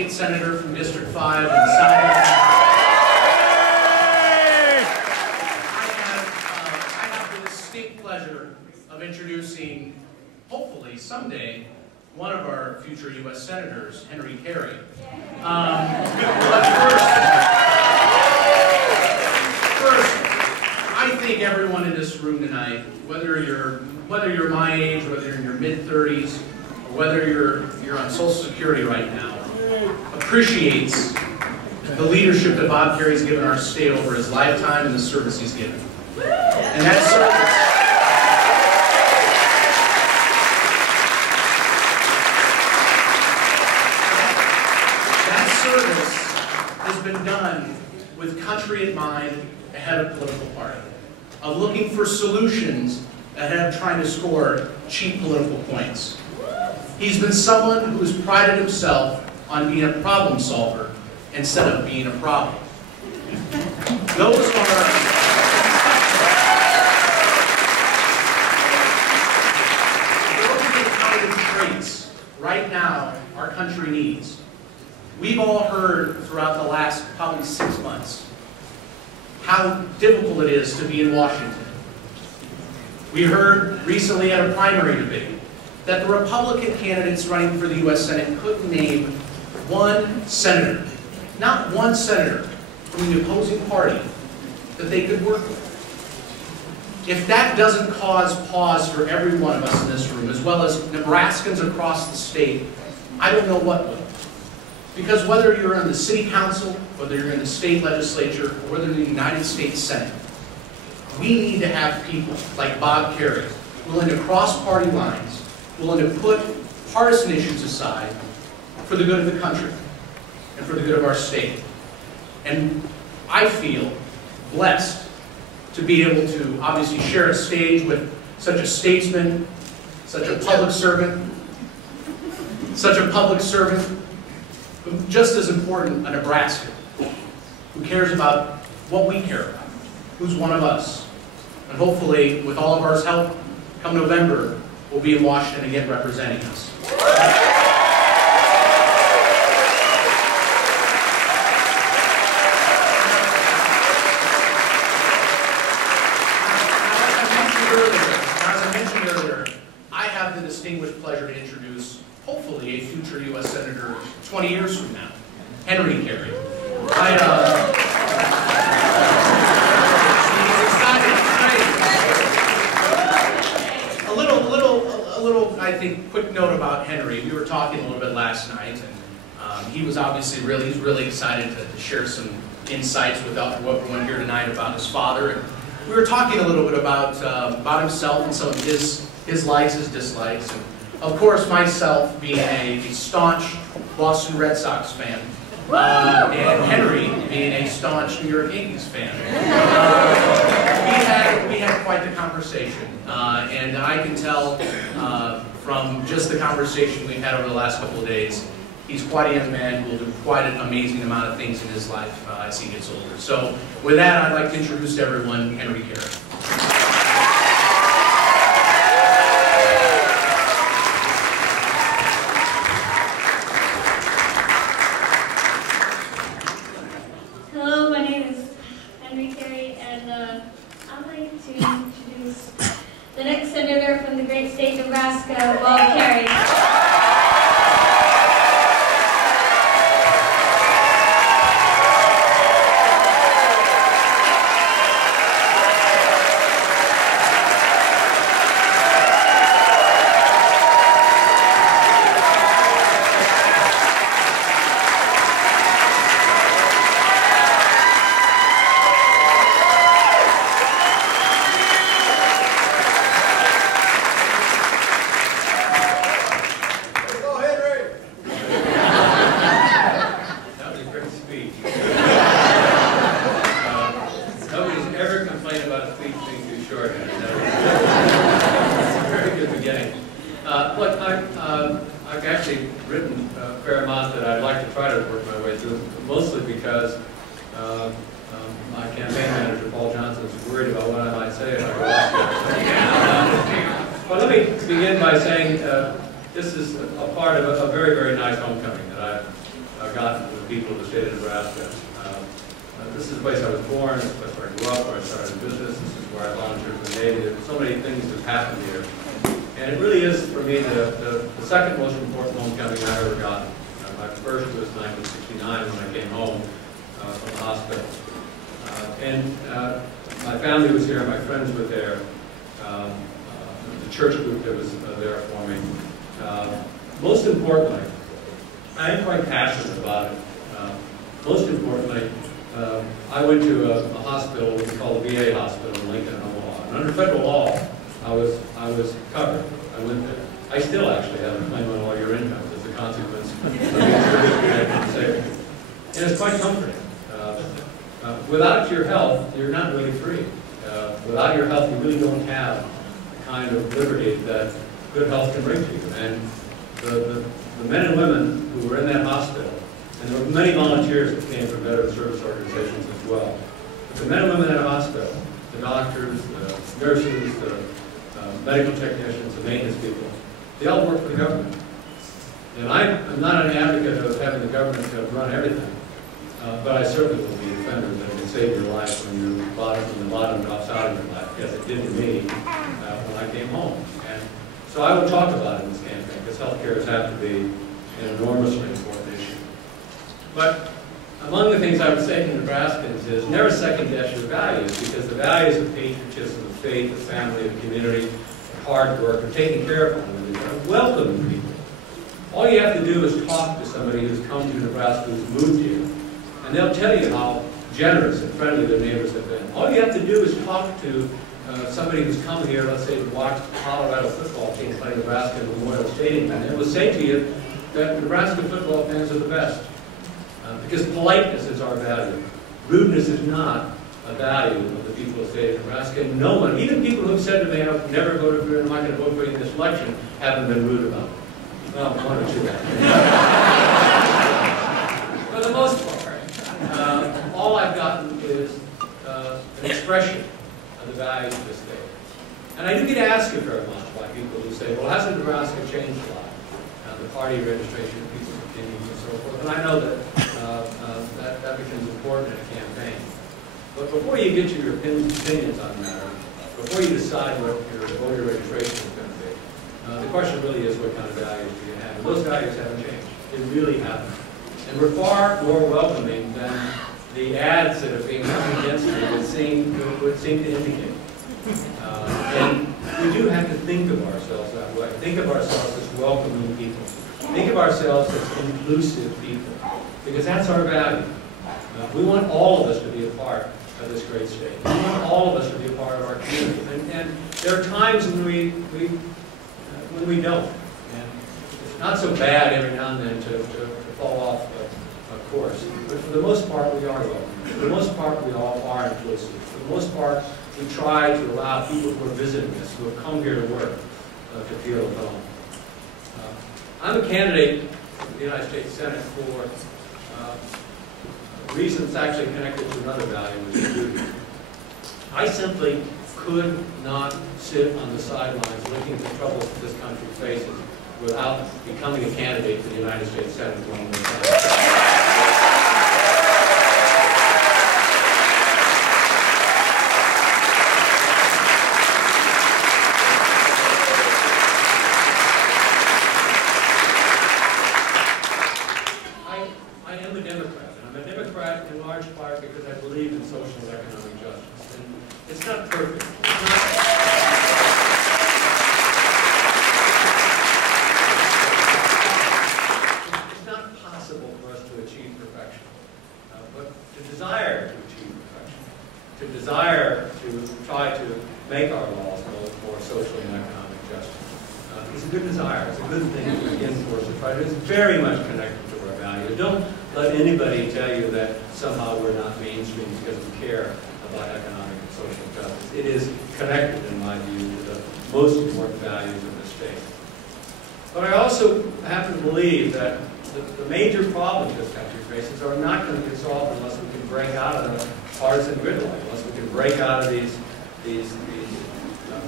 State Senator from District 5 in the South. I have the distinct pleasure of introducing, hopefully someday, one of our future U.S. Senators, Henry Kerrey. But first, I think everyone in this room tonight, whether you're my age, whether you're in your mid-30s, or whether you're on Social Security right now, appreciates the leadership that Bob Kerrey's given our state over his lifetime and the service he's given. And that service has been done with country in mind, ahead of political party, of looking for solutions ahead of trying to score cheap political points. He's been someone who's prided himself on being a problem solver instead of being a problem. Those are the kind of traits right now our country needs. We've all heard throughout the last probably 6 months how difficult it is to be in Washington. We heard recently at a primary debate that the Republican candidates running for the U.S. Senate couldn't name one senator, not one senator from the opposing party that they could work with. If that doesn't cause pause for every one of us in this room, as well as Nebraskans across the state, I don't know what will. Because whether you're in the city council, whether you're in the state legislature, or whether you're in the United States Senate, we need to have people like Bob Kerrey willing to cross party lines, willing to put partisan issues aside for the good of the country and for the good of our state. And I feel blessed to be able to obviously share a stage with such a statesman, such a public servant, but just as important, a Nebraskan who cares about what we care about, who's one of us. And hopefully, with all of our help, come November, we'll be in Washington again representing us. As I mentioned earlier, I have the distinguished pleasure to introduce, hopefully, a future U.S. Senator 20 years from now, Henry Kerrey. A little, I think, quick note about Henry. We were talking a little bit last night, and he was obviously he's really excited to share some insights with everyone here tonight about his father. And we were talking a little bit about himself and some of his likes, his dislikes. And of course, myself being a staunch Boston Red Sox fan, and Henry being a staunch New York Yankees fan. We had quite the conversation, and I can tell from just the conversation we've had over the last couple of days, he's quite a young man who will do quite an amazing amount of things in his life as he gets older. So with that, I'd like to introduce to everyone Henry Kerrey. The next senator from the great state of Nebraska, Bob Kerrey. I've actually written a fair amount that I'd like to try to work my way through, mostly because my campaign manager, Paul Johnson, is worried about what I might say if I go out. But let me begin by saying this is a part of a very, very nice homecoming that I've got up, where I started a business. This is where I volunteered for the Navy. There's so many things that have happened here. And it really is, for me, the second most important homecoming I ever got. My first was 1969 when I came home from the hospital. My family was here, my friends were there, the church group that was there for me. Most importantly, I am quite passionate about it. Most importantly, I went to a hospital we call the VA hospital in Lincoln, Omaha. And under federal law, I was covered. I went there. I still actually have a claim on all your incomes as a consequence of being disabled. And it's quite comforting. Without your health, you're not really free. Without your health, you really don't have the kind of liberty that good health can bring to you. And the men and women who were in that hospital, and there were many volunteers that came from veteran service organizations as well. But the men and women in the hospital, the doctors, the nurses, the medical technicians, the maintenance people, they all work for the government. And I'm not an advocate of having the government run everything, but I certainly will be a defender that it can save your life when the bottom drops out of your life, because it did to me when I came home. And so I will talk about it in this campaign, because healthcare has had to be an enormously important issue. But among the things I would say to Nebraskans is never second guess your values, because the values of patriotism, of faith, of family, of community, of hard work, of taking care of one another, of welcoming people. All you have to do is talk to somebody who's come to Nebraska, who's moved here, and they'll tell you how generous and friendly their neighbors have been. All you have to do is talk to somebody who's come here, let's say, to watch the Colorado football team play Nebraska in Memorial Stadium, and they will say to you that Nebraska football fans are the best. Because politeness is our value. Rudeness is not a value of the people of the state of Nebraska. No one, even people who have said to me, I've never voted for you, I'm not going to vote for you in this election, haven't been rude about it. Well, one or two have. For the most part, all I've gotten is an expression of the values of the state. And I do get asked a fair amount by people who say, well, hasn't Nebraska changed a lot? The party registration, people's opinions, and so forth. And I know that that becomes important in a campaign. But before you get to your opinions on the matter, before you decide what your voter registration is going to be, the question really is, what kind of values do you have? And those values haven't changed. They really haven't. And we're far more welcoming than the ads that are being run against me would seem to indicate. And we do have to think of ourselves that way. Think of ourselves as welcoming people. Think of ourselves as inclusive people. Because that's our value. We want all of us to be a part of this great state. We want all of us to be a part of our community. And there are times when we don't. And it's not so bad every now and then to fall off a course. But for the most part, we are welcome. For the most part, we all are inclusive. For the most part, we try to allow people who are visiting us, who have come here to work, to feel at home. I'm a candidate for the United States Senate for reasons actually connected to another value, which is duty. I simply could not sit on the sidelines looking at the troubles that this country faces without becoming a candidate for the United States Senate one more time.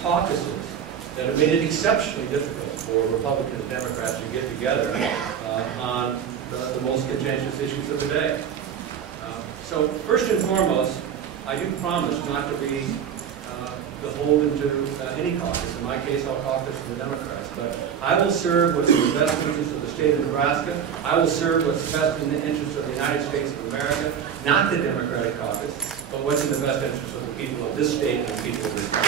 Caucuses that have made it exceptionally difficult for Republicans and Democrats to get together on the most contentious issues of the day. So first and foremost, I do promise not to be beholden to any caucus. In my case, I'll caucus for the Democrats. But I will serve what's in the best interest of the state of Nebraska. I will serve what's best in the interest of the United States of America, not the Democratic caucus, but what's in the best interest of the people of this state and the people of this country.